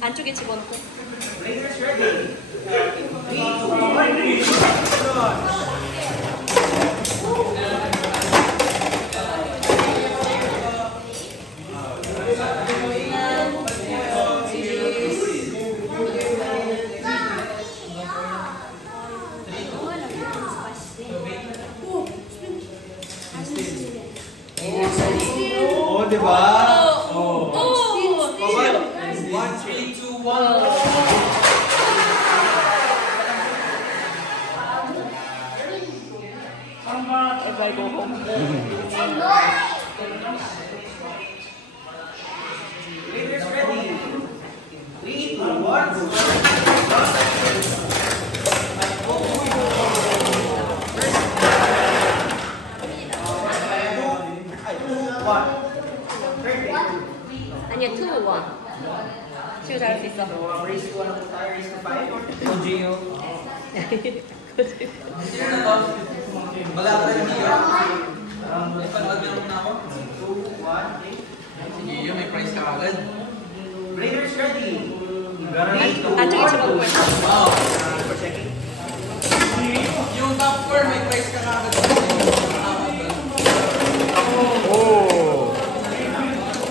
안쪽에 집어넣고. Players ready. 3, 2, 1. Oh, diba? Oh. 1, 3, 2, 1. If I go home. Players ready. 3, 2, 1. 아니야, 2, 1. 지우 잘할 수 있어. Race 1 po tayo, race 5. Kojio. Sino na to? Wala ka rin niyo? Ipag-lagyan mo na ako? 2, 1, Sige, yun, may price ka agad. Players ready. 안쪽에 집어넣고. Wow! For checking. Yung top 4, may price ka agad. Oh!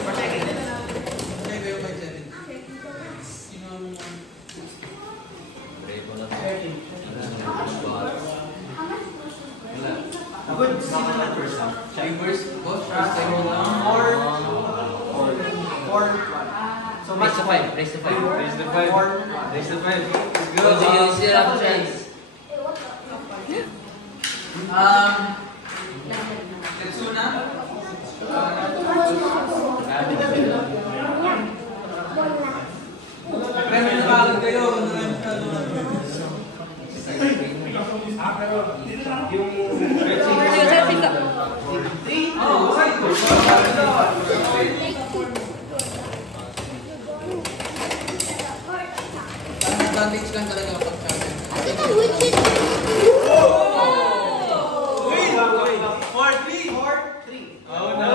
For checking. Okay, kayo 5-7. Good. Sino na first? Reverse, boss, first time mo lang. 4, 1. So, Raise to 5. Raise to 5. Raise to 5. 4, Raise to 5. Let's go. So, you still have chance. Letsuna? Premyo na bagag kayo. 지우 잘할 수 있어. 3, 2, 1. Advantage lang talaga kapag champion. Oh no!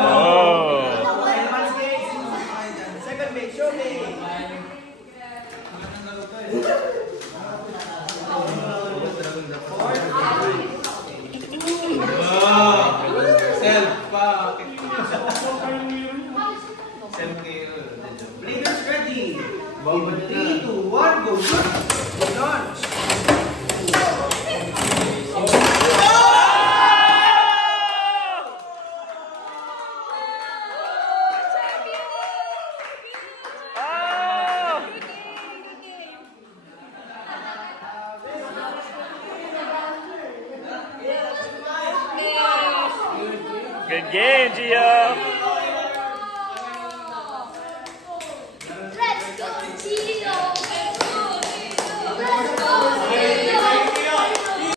Second make, show me. Self pa. Players ready. 3, 2, 1, go. Launch. Good game, Gio.